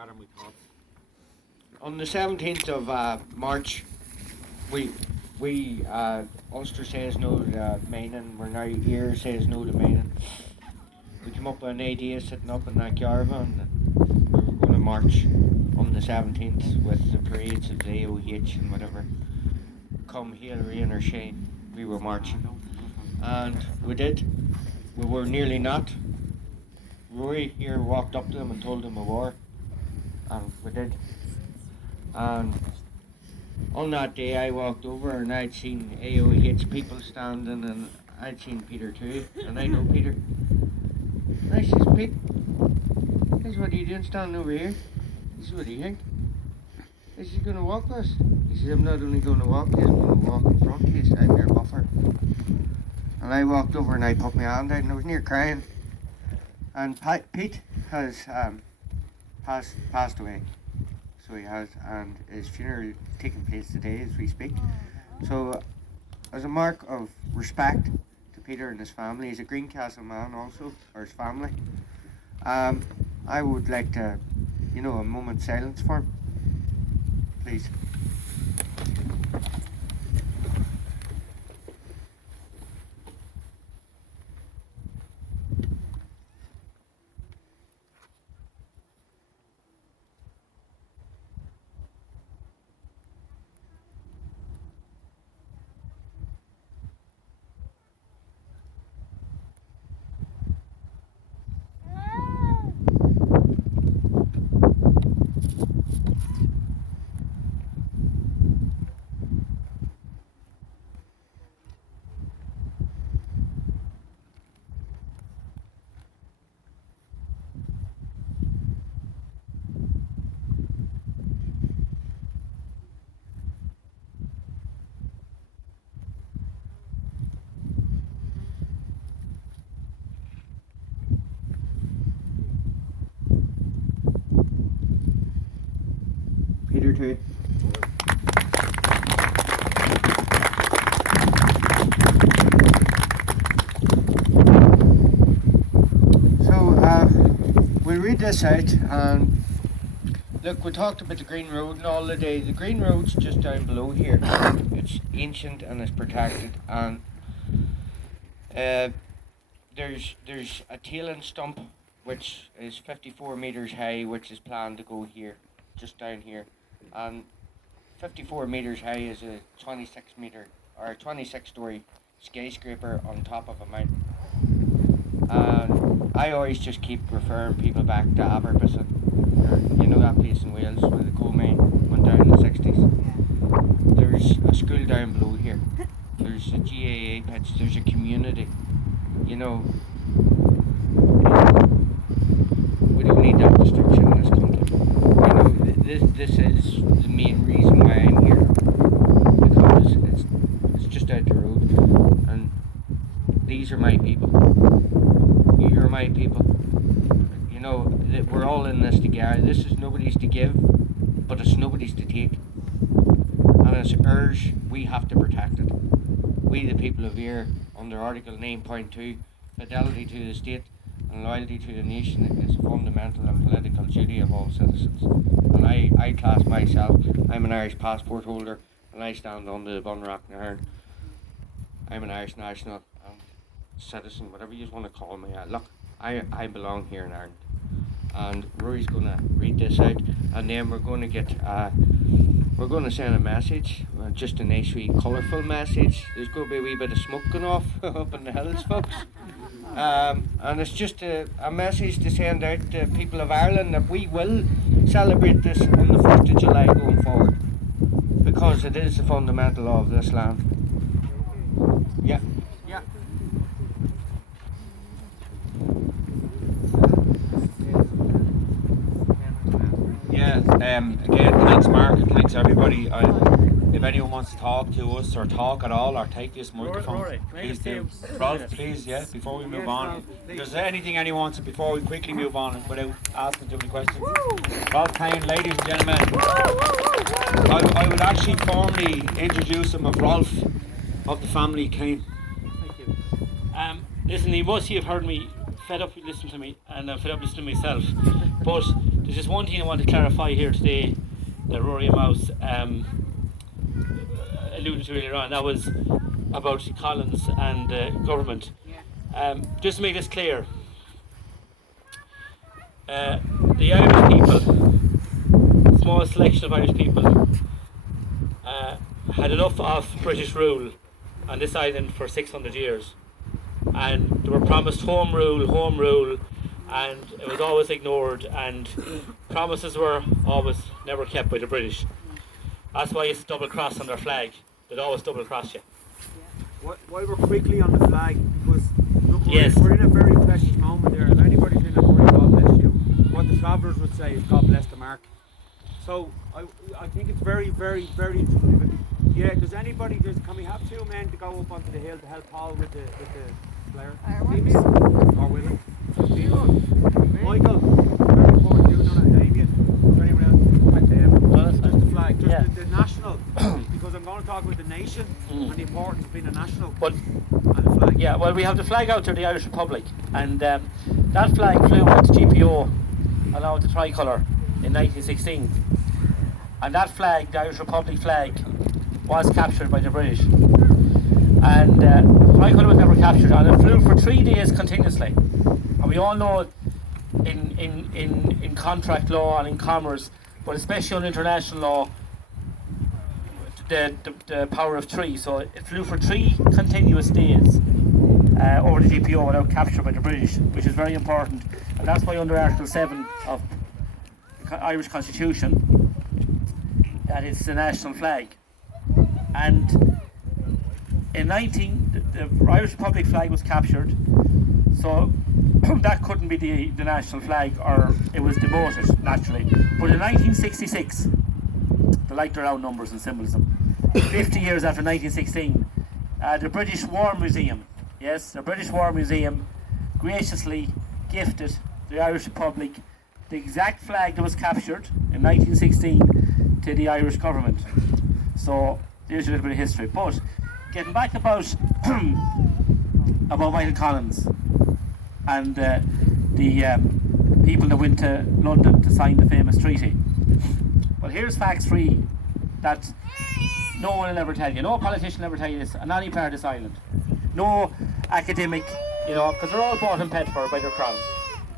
gather my thoughts. On the 17th of March, we Ulster says no to mining. We're now here says no to mining. We came up with an idea sitting up in that caravan that we were going to march on the 17th with the parades of the AOH and whatever. Come hail, rain or shine, we were marching. And we did. We were nearly not. Rory here walked up to them and told them we were. And we did. And on that day I walked over and I'd seen AOH people standing and I'd seen Peter too. And I know Peter. And I says, Pete, this is what are you doing standing over here? He says, what do you think? I says, you going to walk with us? He says, I'm not only going to walk, I'm going to walk in front. He says, I'm your buffer. And I walked over and I put my hand out and I was near crying. And Pete has passed away. So he has, and his funeral taking place today as we speak. So as a mark of respect to Peter and his family, he's a Greencastle man also, or his family. I would like to, a moment's silence for him, please. Peter too. So we'll read this out and look, we talked about the Green Road and all the day. The Green Road's just down below here. It's ancient and it's protected, and there's a tailing stump which is 54 metres high, which is planned to go here, just down here. And 54 metres high is a 26 story skyscraper on top of a mountain. And I always just keep referring people back to Aberystwyth, that place in Wales where the coal mine went down in the 60s. There's a school down below here. There's a GAA pitch. There's a community. We don't need that destruction in this country. This is the main reason why I'm here, because it's just out the road, and these are my people. You're my people. That we're all in this together. This is nobody's to give, but it's nobody's to take, and it's ours. We have to protect it. We, the people of here, under Article 9.2, fidelity to the state and loyalty to the nation is a fundamental and political duty of all citizens. And I class myself, I'm an Irish passport holder, and I stand under the bhunreacta. I'm an Irish national and citizen, whatever you want to call me. Look, I belong here in Ireland. And Rory's going to read this out, and then we're going to send a message, just a nice wee colourful message. There's going to be a wee bit of smoke going off up in the hills, folks. And it's just a message to send out to people of Ireland that we will celebrate this on the 1st of July going forward, because it is the fundamental law of this land. Yeah. Again, thanks Mark and thanks everybody. If anyone wants to talk to us or talk at all or take this microphone, please do. Rolf, please, before we move on. If there's anything anyone wants before we quickly move on without asking too many questions. Rolf Kane, ladies and gentlemen. I would actually formally introduce him of Rolf of the family Kane. Thank you. Listen, you must have heard me fed up listening to me, and I'm fed up listening to myself. But There's just one thing I want to clarify here today that Rory and Mouse alluded to earlier on. That was about Collins and government. Just to make this clear, the Irish people, small selection of Irish people, had enough of British rule on this island for 600 years, and they were promised home rule, and it was always ignored, and promises were always never kept by the British. That's why it's double cross on their flag. They'd always double cross you. While we're quickly on the flag, because look, Yes. we're in a very precious moment there. If anybody's in a hurry, God bless you. What the travellers would say is God bless the mark. So I think it's very, very, very. Yeah. Does anybody? Can we have two men to go up onto the hill to help Paul with the flare? Or will it? Michael, very important. You know that, Damien. Is there anyone else? Just the flag, just the national. Because I'm going to talk about the nation and the importance of being a national. But and the flag. yeah, well, we have the flag out there, the Irish Republic, and that flag flew with the GPO along with the tricolour in 1916. And that flag, the Irish Republic flag, was captured by the British. And the tricolour was never captured, and it flew for 3 days continuously. And we all know in contract law and in commerce, but especially on international law, the power of 3. So it flew for 3 continuous days over the GPO without capture by the British, which is very important. And that's why under Article 7 of the Irish Constitution, that it's the national flag. And in the Irish Republic flag was captured, so that couldn't be the national flag, or it was demoted naturally. But in 1966, they like their round numbers and symbolism, 50 years after 1916, the British War Museum, the British War Museum graciously gifted the Irish Republic the exact flag that was captured in 1916 to the Irish government. So there's a little bit of history. But getting back about Michael Collins and the people that went to London to sign the famous treaty. Well, here's facts for you that no one will ever tell you. No politician will ever tell you this on any part of this island. No academic, because they're all bought and paid for by their crown.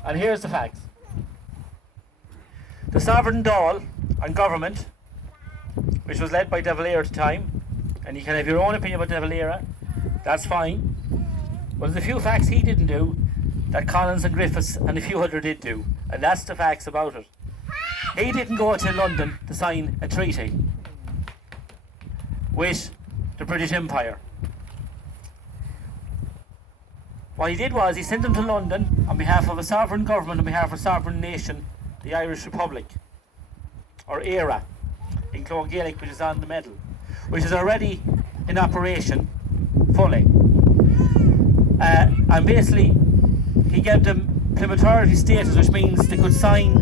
And here's the facts. The sovereign Dáil and government, which was led by De Valera at the time, and you can have your own opinion about De Valera, that's fine. But there's a few facts he didn't do that Collins and Griffiths and a few other did do, and that's the facts about it. He didn't go to London to sign a treaty with the British Empire. What he did was he sent them to London on behalf of a sovereign government, on behalf of a sovereign nation, the Irish Republic, or ERA, in Clone Gaelic, which is on the medal, which is already in operation fully. And basically, he gave them plenipotency status, which means they could sign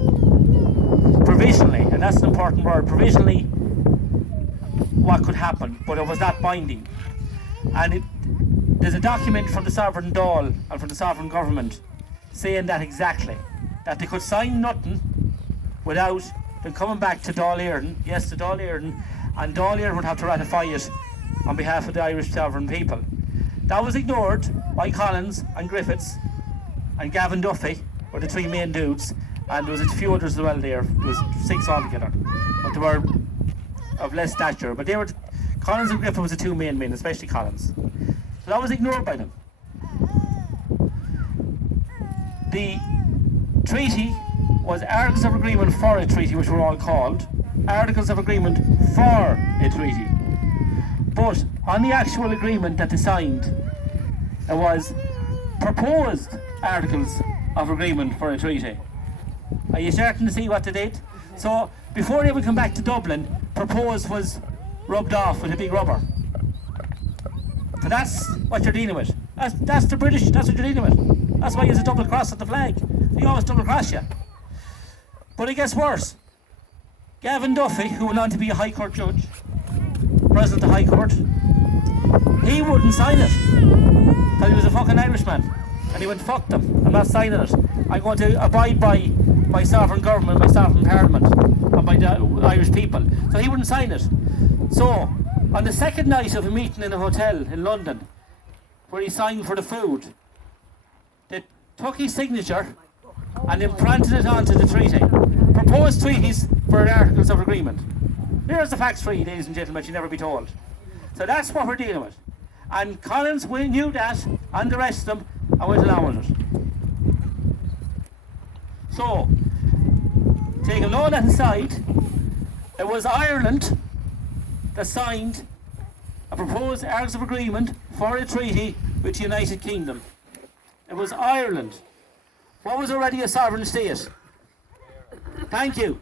provisionally, and that's an important word, provisionally, what could happen, but it was not binding. And there's a document from the sovereign Dáil and from the sovereign government saying that exactly, that they could sign nothing without them coming back to Dáil Éireann, to Dáil Éireann, and Dáil Éireann would have to ratify it on behalf of the Irish sovereign people. That was ignored by Collins and Griffiths and Gavin Duffy, were the 3 main dudes, and there was a few others as well there. There was 6 altogether, but they were of less stature. But Collins and Griffiths was the 2 main men, especially Collins. So that was ignored by them. The treaty was Articles of Agreement for a treaty, which were all called Articles of Agreement for a treaty. But on the actual agreement that they signed, it was proposed Articles of Agreement for a treaty. Are you starting to see what they did? So before they would come back to Dublin, propose was rubbed off with a big rubber. So that's what you're dealing with. That's the British, that's what you're dealing with. That's why there's a double cross at the flag. They always double cross you. But it gets worse. Gavin Duffy, who went on to be a High Court judge, President of the High Court, he wouldn't sign it. Because he was a fucking Irishman. And he went, fuck them, I'm not signing it. I'm going to abide by by sovereign government, by sovereign parliament, and by the Irish people. So he wouldn't sign it. So, on the second night of a meeting in a hotel in London, where he signed for the food, they took his signature and implanted it onto the treaty. Proposed treaties for articles of agreement. Here's the facts for you, ladies and gentlemen, you'll never be told. So that's what we're dealing with. And Collins knew that, and the rest of them, and went along with it. So, taking all that aside, it was Ireland that signed a proposed articles of agreement for a treaty with the United Kingdom. It was Ireland. What was already a sovereign state? Thank you.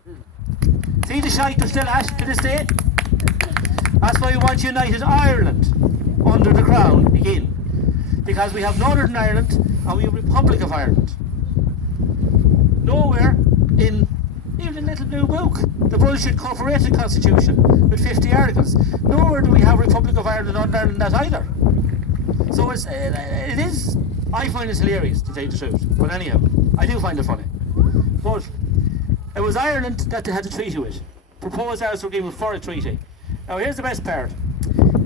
See the shite they're still at to this day? That's why we want United Ireland under the crown again. Because we have Northern Ireland and we have Republic of Ireland. Nowhere in even the little blue book, the bullshit corporated constitution with 50 articles, nowhere do we have Republic of Ireland and Northern Ireland that either. So it is, I find it hilarious to tell you the truth. But anyhow, I do find it funny. But it was Ireland that they had a treaty with. Proposed articles of agreement for a treaty. Now here's the best part.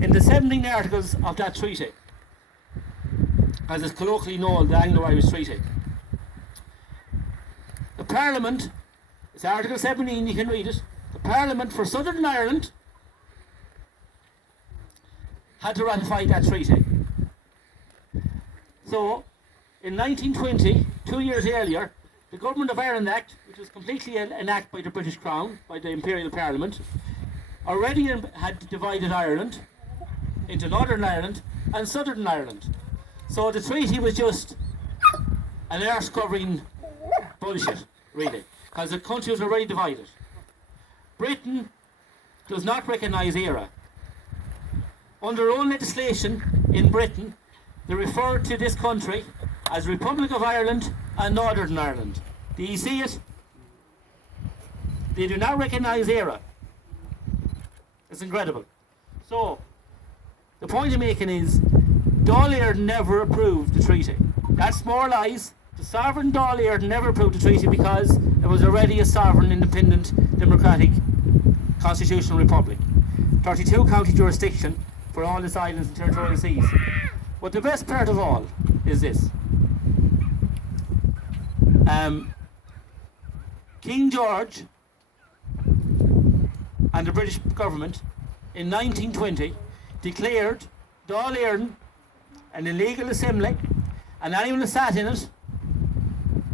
In the 17 articles of that treaty, as it's colloquially known, the Anglo-Irish Treaty, the Parliament, it's Article 17, you can read it, the Parliament for Southern Ireland had to ratify that treaty. So, in 1920, 2 years earlier, the Government of Ireland Act, which was completely an act by the British Crown, by the Imperial Parliament, already had divided Ireland into Northern Ireland and Southern Ireland. So the treaty was just an arse-covering bullshit, really, because the country was already divided. Britain does not recognise ERA. Under own legislation in Britain, they refer to this country as Republic of Ireland and Northern Ireland. Do you see it? They do not recognise ERA. It's incredible. So, the point I'm making is, Dáil Éireann never approved the treaty. That's more lies. The sovereign Dáil Éireann never approved the treaty because it was already a sovereign, independent, democratic, constitutional republic. 32 county jurisdiction for all its islands and territorial seas. But the best part of all is this. King George and the British government in 1920 declared Dáil Éireann an illegal assembly, and anyone who sat in it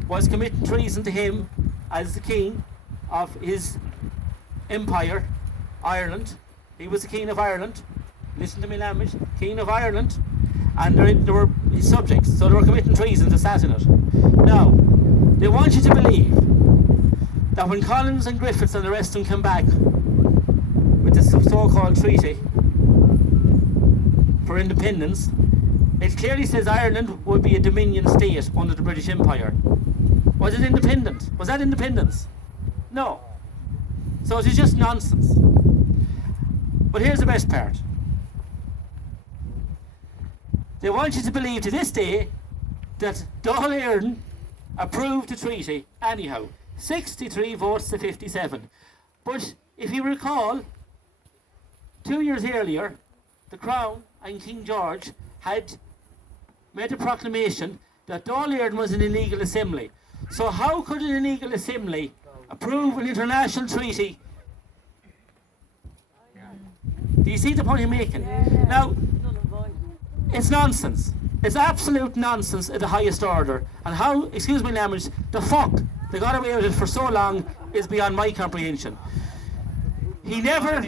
was committing treason to him as the king of his empire, Ireland. He was the king of Ireland. Listen to me language, king of Ireland, and they were his subjects, so they were committing treason to sat in it. Now, they want you to believe that when Collins and Griffiths and the rest of them come back with this so-called treaty for independence, it clearly says Ireland would be a dominion state under the British Empire. Was it independent? Was that independence? No. So it is just nonsense. But here's the best part. They want you to believe to this day that Dáil Éireann approved the treaty anyhow. 63 votes to 57. But if you recall, 2 years earlier, the Crown and King George had made a proclamation that Dáil Éireann was an illegal assembly. So how could an illegal assembly approve an international treaty? Do you see the point I'm making? Now, it's nonsense. It's absolute nonsense at the highest order. And how, excuse my language, the fuck they got away with it for so long is beyond my comprehension. He never,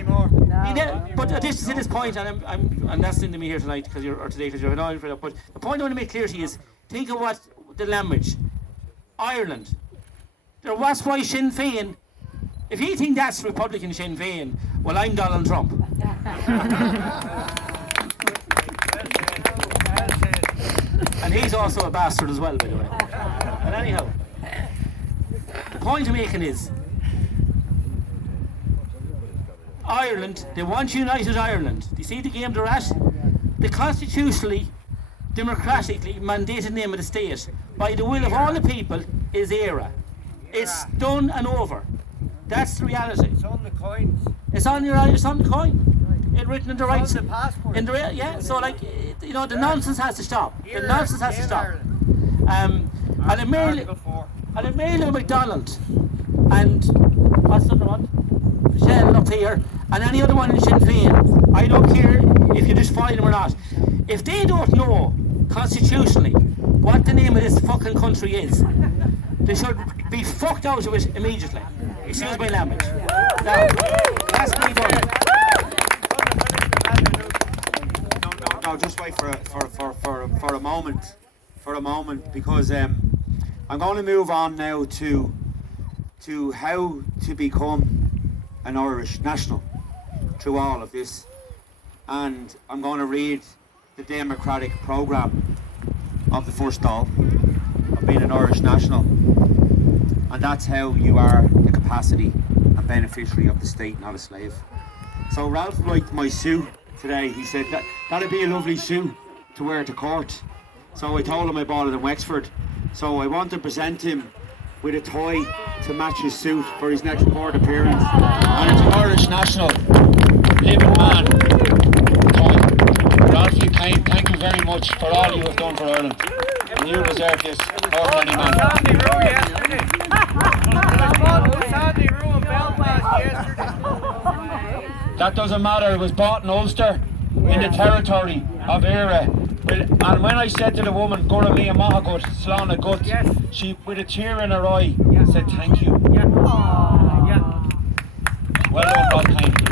but this is this point, and I'm listening to me here tonight because you're annoying for that. But the point I want to make clear to you is, think of what the language, Ireland. That's why Sinn Féin. If you think that's Republican Sinn Féin, well, I'm Donald Trump. And he's also a bastard as well, by the way. But anyhow, the point I'm making is, Ireland, they want United Ireland. Do you see the game they're at? The constitutionally, democratically mandated name of the state, by the will of all the people, is ERA. It's done and over. That's the reality. It's on the coins. It's on the coin. It's written in the rights. On the passport. Yeah. So like, you know, the nonsense has to stop. The nonsense has to stop. And a mail of McDonald and what's the other one? Michelle up here, and any other one in Sinn Féin. I don't care if you just find them or not. If they don't know constitutionally what the name of this fucking country is, they should be fucked out of it immediately. Excuse my language. Now, that's me done. No, just wait for a moment. For a moment, because I'm going to move on now to how to become an Irish national through all of this, and I'm going to read the democratic programme of the first Dáil of being an Irish national, and that's how you are the capacity and beneficiary of the state, not a slave. So Ralph liked my suit today. He said that'd be a lovely suit to wear to court. So I told him I bought it in Wexford. So I want to present him with a tie to match his suit for his next court appearance. And it's an Irish national, living man tie. Ralph, thank you very much for all you have done for Ireland. And you deserve this more than any man. That doesn't matter, it was bought in Ulster, in the territory of Era. And when I said to the woman, Gura Mia Mahagut, Slana Gut, she, with a tear in her eye, said thank you. Well done, Rod, thank you.